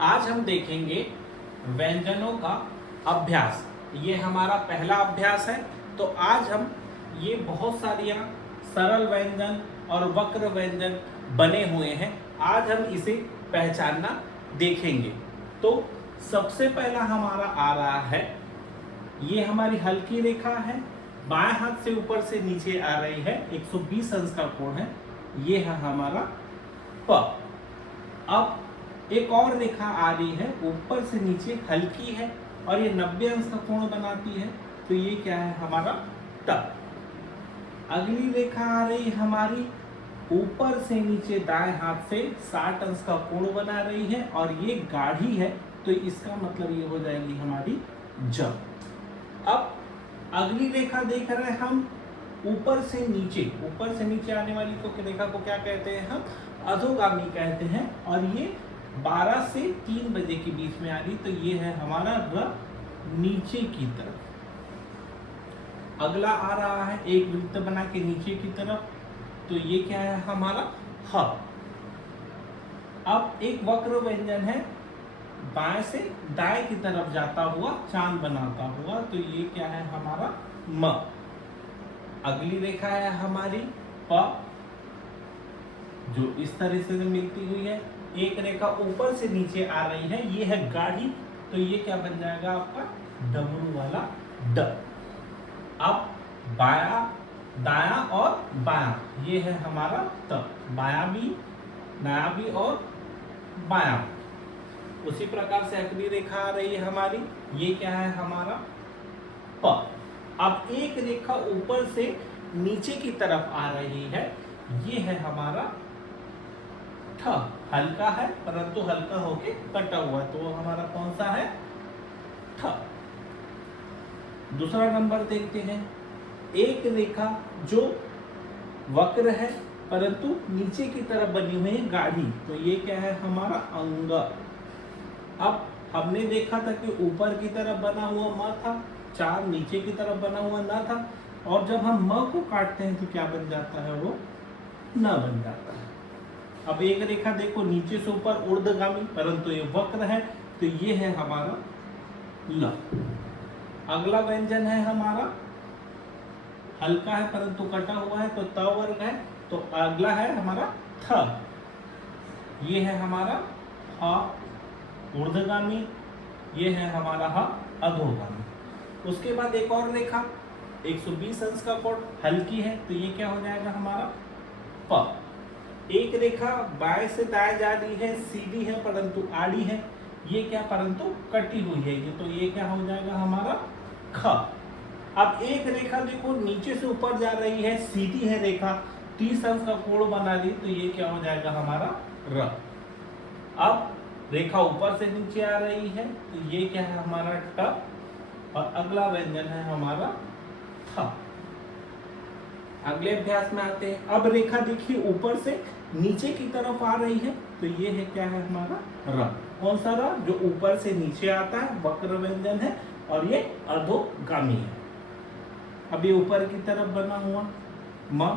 आज हम देखेंगे व्यंजनों का अभ्यास। ये हमारा पहला अभ्यास है। तो आज हम ये बहुत सारी सरल व्यंजन और वक्र व्यंजन बने हुए हैं, आज हम इसे पहचानना देखेंगे। तो सबसे पहला हमारा आ रहा है, ये हमारी हल्की रेखा है, बाएं हाथ से ऊपर से नीचे आ रही है, 120 अंश का कोण है, ये है हमारा प। अब एक और रेखा आ रही है, ऊपर से नीचे हल्की है और ये 90 अंश का कोण बनाती है, तो ये क्या है हमारा त। अगली रेखा आ रही हमारी ऊपर से नीचे दाएं हाथ से 60 अंश का कोण बना रही है और ये गाढ़ी है, तो इसका मतलब ये हो जाएगी हमारी ज। अब अगली रेखा देख रहे हैं हम, ऊपर से नीचे आने वाली को रेखा को क्या कहते हैं हम, अधोगामी कहते हैं, और ये 12 से 3 बजे के बीच में आ रही, तो ये है हमारा र, नीचे की तरफ। अगला आ रहा है एक वृत्त बना के नीचे की तरफ, तो ये क्या है हमारा ह। अब एक वक्र व्यंजन है, बाएं से दाएं की तरफ जाता हुआ, चांद बनाता हुआ, तो ये क्या है हमारा म। अगली रेखा है हमारी प, जो इस तरह से मिलती हुई है। एक रेखा ऊपर से नीचे आ रही है, ये है गाढ़ी, तो ये क्या बन जाएगा आपका डमरू वाला ड। अब बाया, दाया और बाया, ये है हमारा त, बाया भी, दाया भी और बाया भी। उसी प्रकार से अगली रेखा आ रही है हमारी, ये क्या है हमारा प। अब एक रेखा ऊपर से नीचे की तरफ आ रही है, ये है हमारा ठ। हल्का है परंतु हल्का होके कटा हुआ, तो वो हमारा कौन सा है, ठ। दूसरा नंबर देखते हैं, एक रेखा जो वक्र है परंतु नीचे की तरफ बनी हुई है, गाढ़ी, तो ये क्या है हमारा अंग। अब हमने देखा था कि ऊपर की तरफ बना हुआ म था, चार नीचे की तरफ बना हुआ न था, और जब हम म को काटते हैं तो क्या बन जाता है, वो न बन जाता है। अब एक रेखा देखो नीचे से ऊपर ऊर्ध्वगामी, परंतु ये वक्र है, तो ये है हमारा ल। अगला व्यंजन है हमारा, हल्का है परंतु कटा हुआ है, तो त वर्ग है, तो अगला है हमारा थ। ये है हमारा ह ऊर्ध्वगामी, ये है हमारा ह अधोगामी। उसके बाद एक और रेखा 120 अंश का कोण, हल्की है, तो ये क्या हो जाएगा हमारा प। एक रेखा बाएं से दाएं जा रही है, सीधी है परंतु आड़ी है, ये क्या परंतु कटी हुई है, ये तो ये क्या हो जाएगा हमारा ख। अब एक रेखा देखो नीचे से ऊपर जा रही है, सीधी है रेखा, 30 अंश का कोण बना दी, तो ये क्या हो जाएगा हमारा र। अब रेखा ऊपर से नीचे आ रही है, तो ये क्या है हमारा ट, और अगला व्यंजन है हमारा थ। अगले अभ्यास में आते हैं। अब रेखा देखिए ऊपर से नीचे की तरफ आ रही है, तो ये है क्या है हमारा र। कौन सा र, जो ऊपर से नीचे आता है, वक्र व्यंजन है, और ये अधोगामी है। अब ये ऊपर की तरफ बना हुआ म।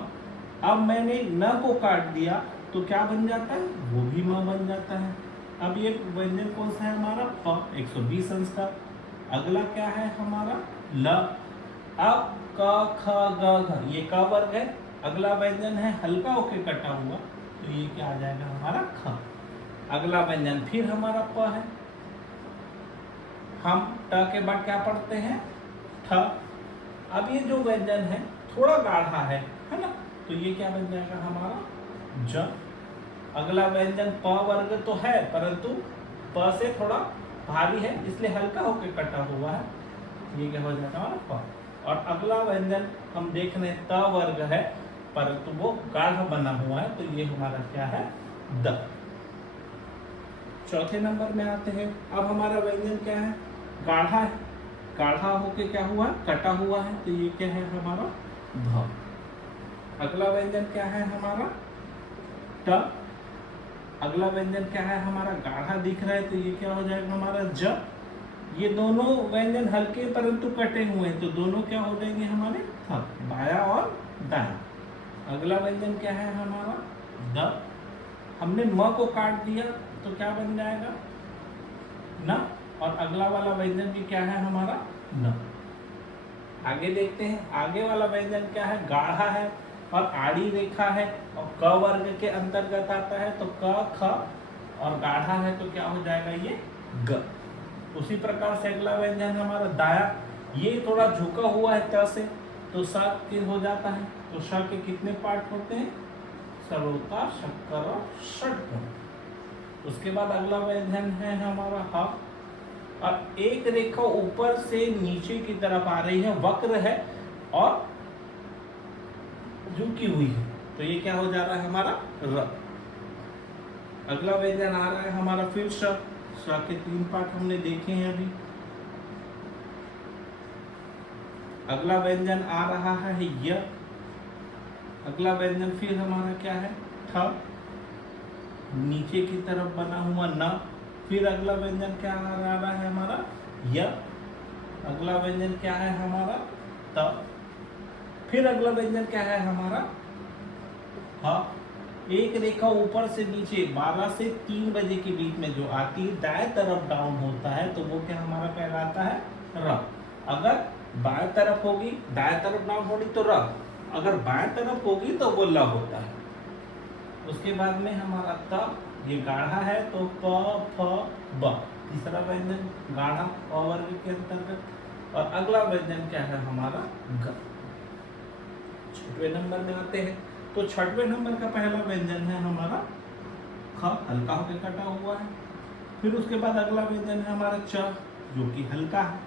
अब मैंने न को काट दिया, तो क्या बन जाता है, वो भी म बन जाता है। अब ये व्यंजन कौन सा है हमारा प, 120 अंश का। अगला क्या है हमारा ल। अब क ख ग घ, ये क वर्ग है। अगला व्यंजन है हल्का होके कटा हुआ, तो ये क्या आ जाएगा हमारा ख। अगला व्यंजन फिर हमारा प है। हम ट के बाद क्या पढ़ते हैं, ठ। अब ये जो व्यंजन है थोड़ा गाढ़ा है ना, तो ये क्या बन जाएगा हमारा ज। अगला व्यंजन प वर्ग तो है, परंतु प से थोड़ा भारी है, इसलिए हल्का होकर कटा हुआ है, ये क्या हो जाएगा हमारा प। और अगला व्यंजन हम देख रहे हैं त वर्ग है, परंतु वो गाढ़ा बना हुआ है, तो ये हमारा क्या है द। चौथे नंबर में आते हैं। अब हमारा व्यंजन क्या है, गाढ़ा है, गाढ़ा होके क्या हुआ, कटा हुआ है, तो ये क्या है हमारा ध। अगला व्यंजन क्या है हमारा ट। अगला व्यंजन क्या है हमारा, गाढ़ा दिख रहा है, तो ये क्या हो जाएगा हमारा ज। ये दोनों व्यंजन हल्के परंतु कटे हुए हैं, तो दोनों क्या हो जाएंगे हमारे थ, बाया और दाया। अगला व्यंजन क्या है हमारा द। हमने म को काट दिया, तो क्या बन जाएगा न, और अगला वाला व्यंजन भी क्या है हमारा न। आगे देखते हैं, आगे वाला व्यंजन क्या है, गाढ़ा है और आड़ी रेखा है और क वर्ग के अंतर्गत आता है, तो क ख, और गाढ़ा है तो क्या हो जाएगा ये ग। उसी प्रकार से अगला व्यंजन हमारा दाया, ये थोड़ा झुका हुआ है त से, तो स के हो जाता है, तो श के कितने पार्ट होते हैं, सरोता, शक्कर और षटकोण। उसके बाद अगला व्यंजन है हमारा ह, और एक रेखा ऊपर से नीचे की तरफ आ रही है, वक्र है और झुकी हुई है, तो ये क्या हो जा रहा है हमारा र। अगला व्यंजन आ रहा है हमारा फिर श के 3 पार्ट हमने देखे हैं अभी। अगला व्यंजन आ रहा है य। अगला व्यंजन फिर हमारा क्या है ठ, नीचे की तरफ बना हुआ न। फिर अगला व्यंजन क्या आ रहा है हमारा य। अगला व्यंजन क्या है हमारा त। फिर अगला व्यंजन क्या है हमारा ह। एक रेखा ऊपर से नीचे 12 से 3 बजे के बीच में जो आती है, दाएं तरफ डाउन होता है, तो वो क्या हमारा कहलाता है र। अगर बाएं तरफ होगी, दाएं तरफ डाउन होगी तो र, अगर बाएं तरफ होगी तो वो ल होता है। उसके बाद में हमारा त, ये गाढ़ा है तो प फ ब, तीसरा व्यंजन गाढ़ा अ वर्ग के अंतर्गत। और अगला व्यंजन क्या है हमारा ग। छठवें नंबर में आते हैं, तो छठवें नंबर का पहला व्यंजन है हमारा ख, हल्का होकर कटा हुआ है। फिर उसके बाद अगला व्यंजन है हमारा च, जो कि हल्का है।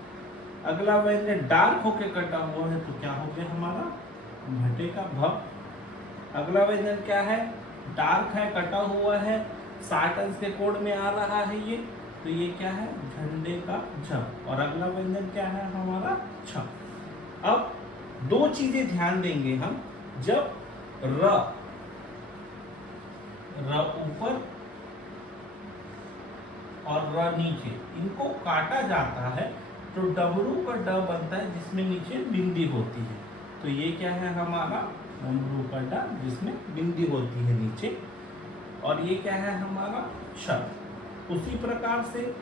अगला व्यंजन डार्क होकर कटा हुआ है, तो क्या हो गया हमारा घटे का भ। अगला व्यंजन क्या है, डार्क है, कटा हुआ है, 60 अंश के कोण में आ रहा है ये, तो ये क्या है झंडे का झ। और अगला व्यंजन क्या है हमारा छ। अब दो चीजें ध्यान देंगे हम, जब र ऊपर और र नीचे इनको काटा जाता है, तो डमरू का ड बनता है जिसमें नीचे बिंदी होती है, तो ये क्या है हमारा डमरू का ड जिसमें बिंदी होती है नीचे, और ये क्या है हमारा छ। उसी प्रकार से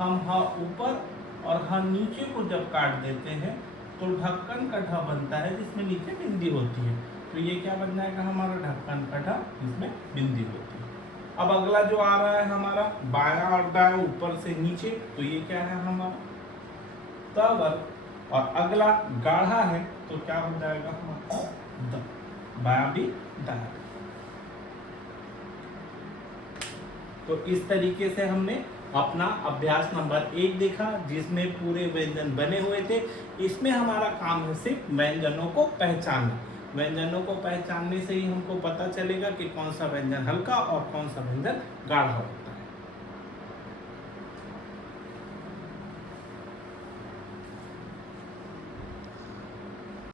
हम ह ऊपर और ह नीचे को जब काट देते हैं, तो ढक्कन का ढ बनता है जिसमें नीचे बिंदी होती है, तो ये क्या बन जाएगा हमारा ढक्कन का ढ जिसमें बिंदी होती है। अब अगला जो आ रहा है हमारा बायां और दायां ऊपर से नीचे, तो ये क्या है हमारा त वर्ग, और अगला गाढ़ा है तो क्या हो जाएगा हमारा द, बायां भी दायां। तो इस तरीके से हमने अपना अभ्यास नंबर 1 देखा, जिसमें पूरे व्यंजन बने हुए थे। इसमें हमारा काम है सिर्फ व्यंजनों को पहचानना। व्यंजनों को पहचानने से ही हमको पता चलेगा कि कौन सा व्यंजन हल्का और कौन सा व्यंजन गाढ़ा हो।